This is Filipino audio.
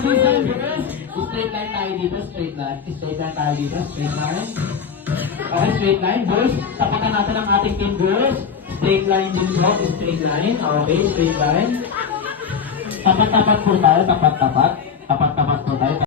ladies and girls. Straight line tayo dito, straight line. Straight line tayo dito, straight line. Okay, straight line. Boys, tapatan natin ang ating team, girls. Straight line din po, straight line. Okay, straight line. Tapat-tapat po tayo, tapat-tapat.